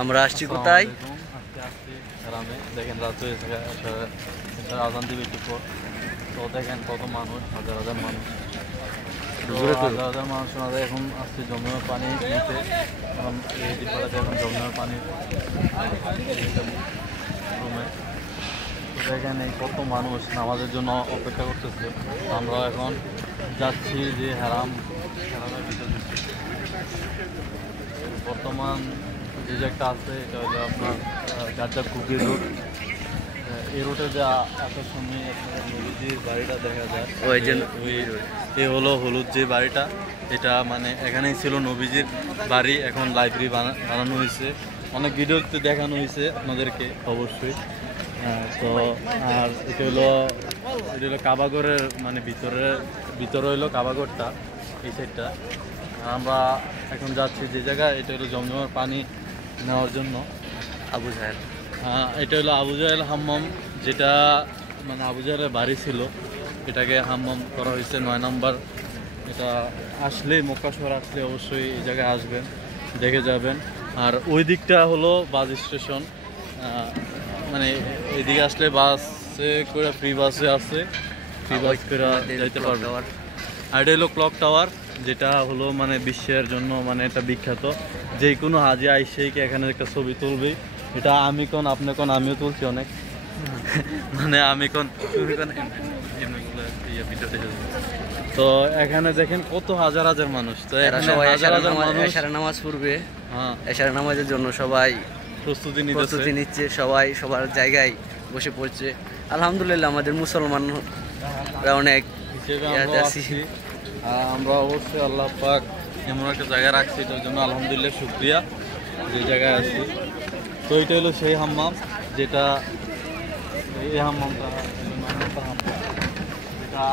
আমরা আসছি কোথায়? গ্রামে দেখেন রাত হয়েছে, আজান দিবে একটু পর। তো দেখেন কত মানুষ, হাজার হাজার মানুষ, হাজার হাজার মানুষ আমাদের এখন আসছে জমজমের পানি নিতে। এখন এই ডিপাড়াতে এখন জমজমের পানি রুমে। তো দেখেন এই কত মানুষ নামাজের জন্য অপেক্ষা করতেছে। আমরা এখন যাচ্ছি যে হারামের ভিতরে। বর্তমান যে জায়গাটা আছে এটা হলো আপনার গাজা কুকির রোড। এই রোডে যা আসার সময় আপনার নবীজির বাড়িটা দেখা যায়। এ হলো হলুদ যে বাড়িটা, এটা মানে এখানেই ছিল নবীজির বাড়ি। এখন লাইব্রেরি বানানো হয়েছে, অনেক ভিডিওতে দেখানো হয়েছে আপনাদেরকে অবশ্যই। তো আর এটা হলো কাবাগরের মানে ভিতরে হইলো কাবাগরটা, এই সাইডটা। আমরা এখন যাচ্ছি যে জায়গায়, এটা হলো জমজমের পানি নেওয়ার জন্য। আবু জাহেল, এটা হলো আবু জাহেল হাম্মাম, যেটা মানে আবু জাহেলের বাড়ি ছিল, এটাকে হাম্মাম করা হয়েছে 9 নম্বর। এটা আসলে মক্কা শহর আসলে অবশ্যই এই জায়গায় আসবেন, দেখে যাবেন। আর ওই দিকটা হলো বাস স্টেশন, মানে এইদিকে আসলে বাসে করে ফ্রি বাসে আছে, ফ্রি বাস করে যাইতে পারবেন। আর এটা হলো ক্লক টাওয়ার, যেটা হলো মানে বিশ্বের জন্য মানে এটা বিখ্যাত। যে কোনো হাজি আইসেই এখানে একটা ছবি তুলবেই। এটা আমি কোন আপনি কোন আমিও তুলছি অনেক, মানে আমি কোন তুমি কোন তো এখানে দেখেন কত হাজার হাজার মানুষ। তো এশারের নামাজ পড়বে। হ্যাঁ, এশারের নামাজের জন্য সবাই প্রস্তুতি নিচ্ছে, সবাই সবার জায়গায় বসে পড়ছে। আলহামদুলিল্লাহ আমাদের মুসলমানরা অনেক আমরা অবশ্যই আল্লাহ পাক এমন একটা জায়গায় রাখছি, এটার জন্য আলহামদুলিল্লাহ শুকরিয়া যে জায়গায় আছি। তো এটা হলো সেই হাম্মাম, যেটা এই হাম্মামটা যেটা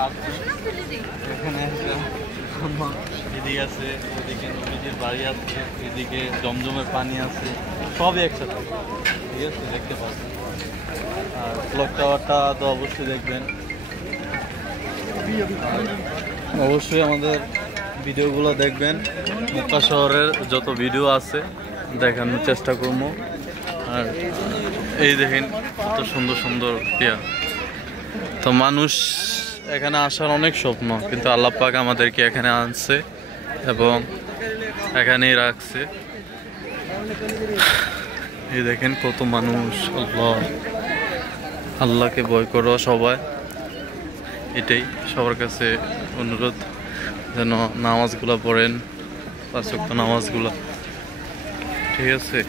এখানে হাম্মাম। এদিকে আছে, এদিকে নবীজির বাড়ি আছে, এদিকে জমজমের পানি আছে, সবই একসাথে, ঠিক আছে, দেখতে পাচ্ছেন। আর ক্লক টাওয়ারটা তো অবশ্যই দেখবেন। অবশ্যই আমাদের ভিডিওগুলো দেখবেন, মক্কা শহরের যত ভিডিও আছে দেখানোর চেষ্টা করবো। আর এই দেখেন কত সুন্দর সুন্দর তো মানুষ এখানে আসার অনেক স্বপ্ন, কিন্তু আল্লাহ পাক আমাদেরকে এখানে আনছে এবং এখানেই রাখছে। এই দেখেন কত মানুষ। আল্লাহকে ভয় করো সবাই, এটাই সবার কাছে অনুরোধ, যেন নামাজগুলো পড়েন, 5 ওয়াক্ত নামাজগুলো, ঠিক আছে।